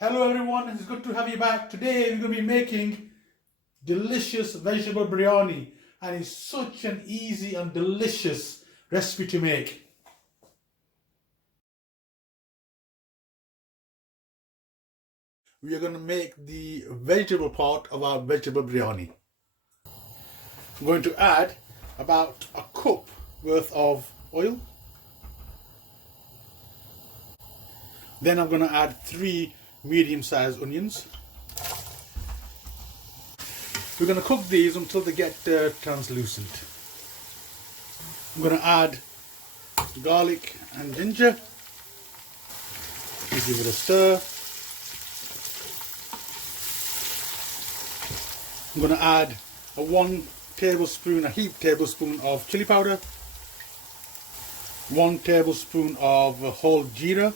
Hello everyone, it's good to have you back. Today we're going to be making delicious vegetable biryani, and it's such an easy and delicious recipe to make. We are going to make the vegetable part of our vegetable biryani. I'm going to add about a cup worth of oil. Then I'm going to add 3 medium-sized onions. We're going to cook these until they get translucent. I'm going to add garlic and ginger. Give it a stir. I'm going to add a heaped tablespoon of chili powder, 1 tablespoon of whole jeera,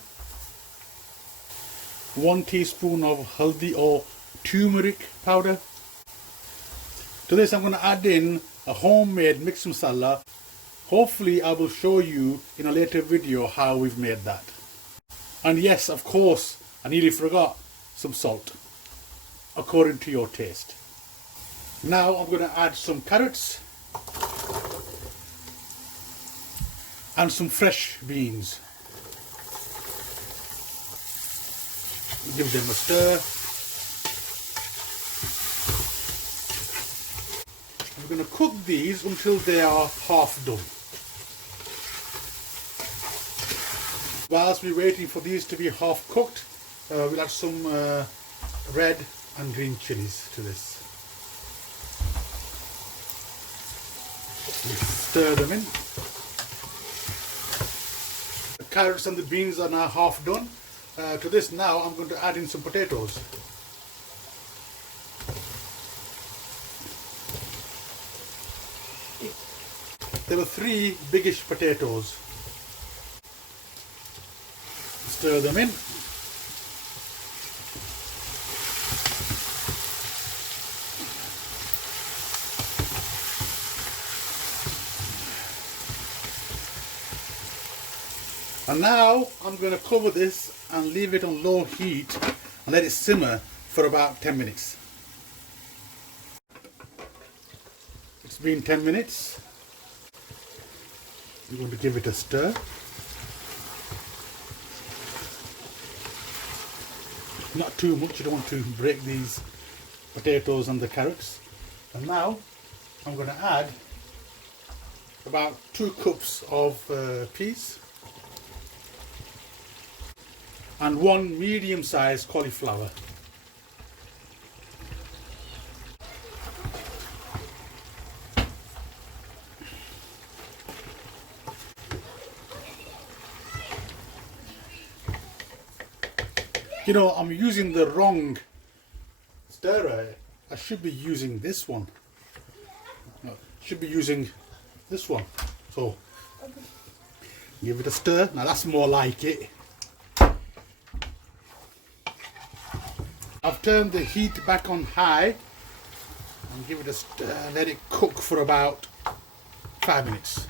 1 teaspoon of haldi or turmeric powder. To this I'm going to add in a homemade mixed masala. Hopefully I will show you in a later video how we've made that. And yes, of course, I nearly forgot, some salt, according to your taste. Now I'm going to add some carrots and some fresh beans. Give them a stir. We're going to cook these until they are half done. Whilst we're waiting for these to be half cooked, we'll add some red and green chilies to this. Stir them in. The carrots and the beans are now half done. To this now I'm going to add in some potatoes. There were 3 biggish potatoes. Stir them in. And now I'm going to cover this and leave it on low heat and let it simmer for about 10 minutes. It's been 10 minutes. I'm going to give it a stir. Not too much, you don't want to break these potatoes and the carrots. And now I'm going to add about 2 cups of peas and 1 medium-sized cauliflower. You know, I'm using the wrong stirrer. I should be using this one. No, should be using this one. So, give it a stir. Now that's more like it. I've turned the heat back on high and give it a stir. Let it cook for about 5 minutes.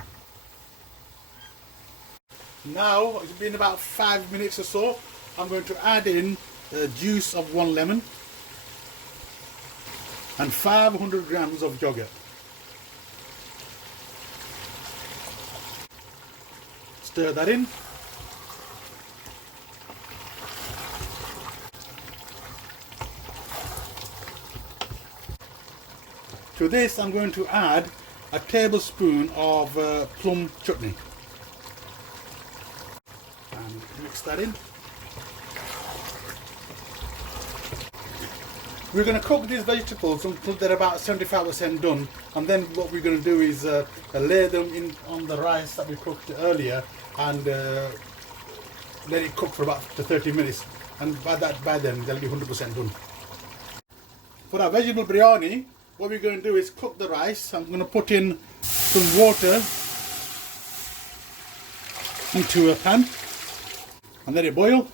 Now, it's been about 5 minutes or so. I'm going to add in the juice of 1 lemon and 500 grams of yogurt. Stir that in. To this I'm going to add a tablespoon of plum chutney. And mix that in. We're going to cook these vegetables until they're about 75% done, and then what we're going to do is lay them in on the rice that we cooked earlier and let it cook for about 30 minutes, and by then they'll be 100% done. For our vegetable biryani, what we're going to do is cook the rice. I'm going to put in some water into a pan and let it boil.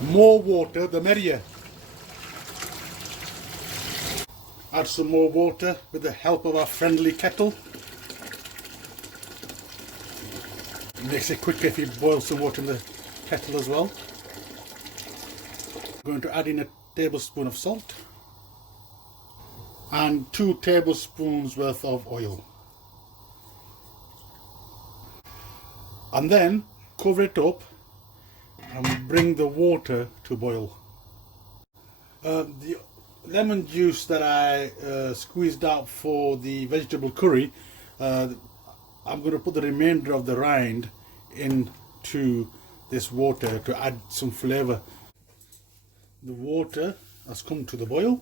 More water, the merrier. Add some more water with the help of our friendly kettle. It makes it quicker if you boil some water in the kettle as well. I'm going to add in a tablespoon of salt and 2 tablespoons worth of oil. And then cover it up and bring the water to boil. The lemon juice that I squeezed out for the vegetable curry, I'm going to put the remainder of the rind into this water to add some flavour. The water has come to the boil,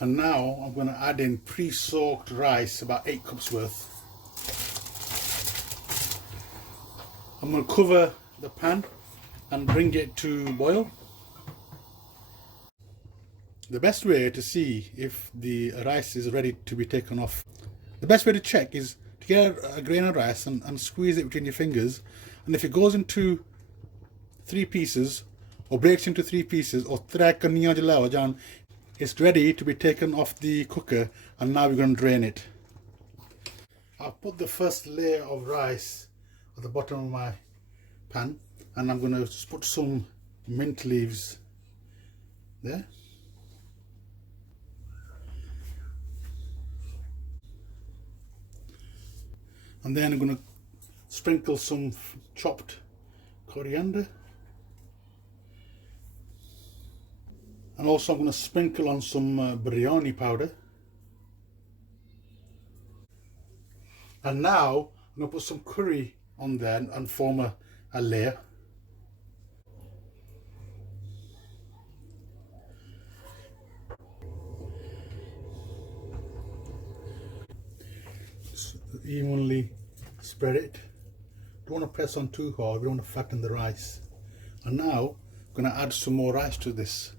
and now I'm going to add in pre-soaked rice, about 8 cups worth. I'm going to cover the pan and bring it to boil. The best way to see if the rice is ready to be taken off, the best way to check is to get a grain of rice and squeeze it between your fingers, and if it goes into 3 pieces or breaks into 3 pieces, or it's ready to be taken off the cooker, and now we're going to drain it. I've put the first layer of rice at the bottom of my pan, and I'm going to put some mint leaves there. And then I'm going to sprinkle some chopped coriander. And also I'm going to sprinkle on some biryani powder. And now I'm going to put some curry on there and form a layer. Just evenly spread it. Don't want to press on too hard, we don't want to flatten the rice. And now I'm going to add some more rice to this.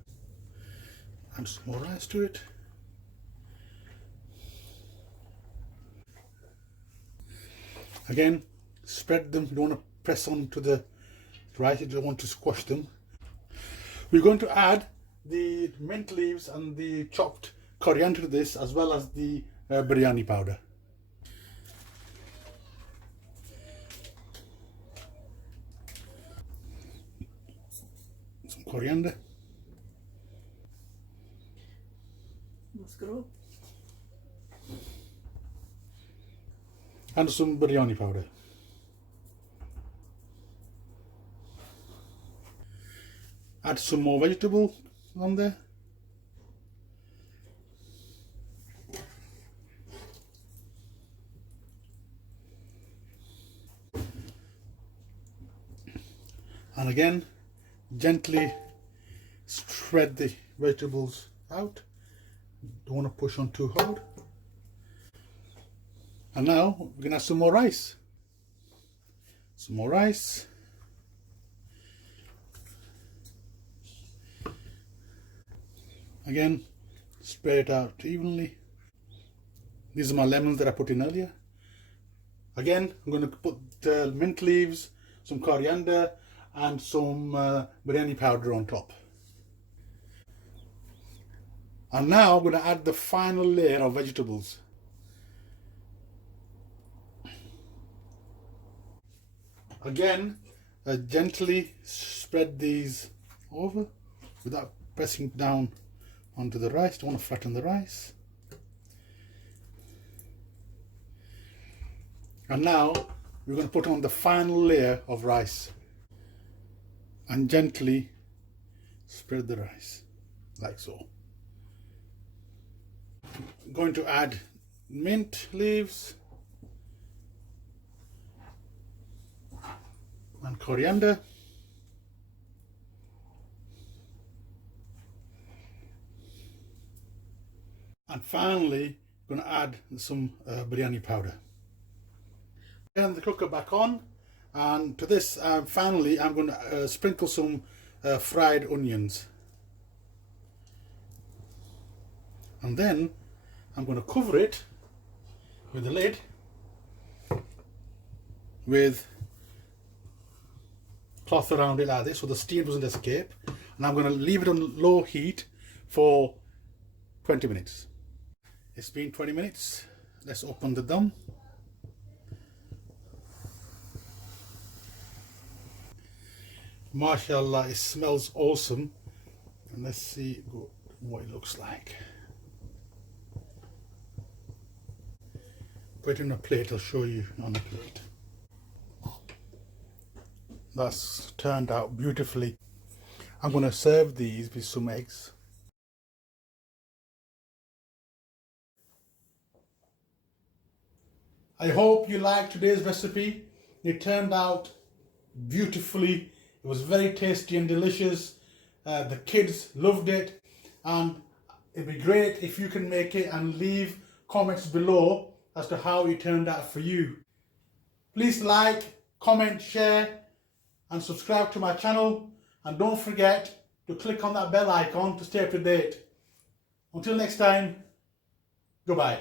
Add some more rice to it. Again, spread them. You don't want to press on to the rice, you don't want to squash them. We're going to add the mint leaves and the chopped coriander to this, as well as the biryani powder. Some coriander. And some biryani powder. Add some more vegetable on there. And again, gently spread the vegetables out. Don't want to push on too hard. And now we're going to add some more rice. Some more rice. Again, spread it out evenly. These are my lemons that I put in earlier. Again, I'm going to put mint leaves, some coriander, and some biryani powder on top. And now I'm going to add the final layer of vegetables. Again, gently spread these over without pressing down onto the rice. Don't want to flatten the rice. And now we're going to put on the final layer of rice and gently spread the rice like so. I'm going to add mint leaves and coriander. And finally, I'm going to add some biryani powder. Turn the cooker back on, and to this, finally, I'm going to sprinkle some fried onions. And then I'm going to cover it with a lid with cloth around it like this so the steam doesn't escape, and I'm going to leave it on low heat for 20 minutes. It's been 20 minutes. Let's open the dum. MashaAllah, it smells awesome. And let's see what it looks like. Put it on a plate, I'll show you on a plate. That's turned out beautifully. I'm going to serve these with some eggs. I hope you liked today's recipe. It turned out beautifully. It was very tasty and delicious. The kids loved it, and it'd be great if you can make it and leave comments below as to how it turned out for you. Please like, comment, share and subscribe to my channel, and don't forget to click on that bell icon to stay up to date. Until next time, goodbye.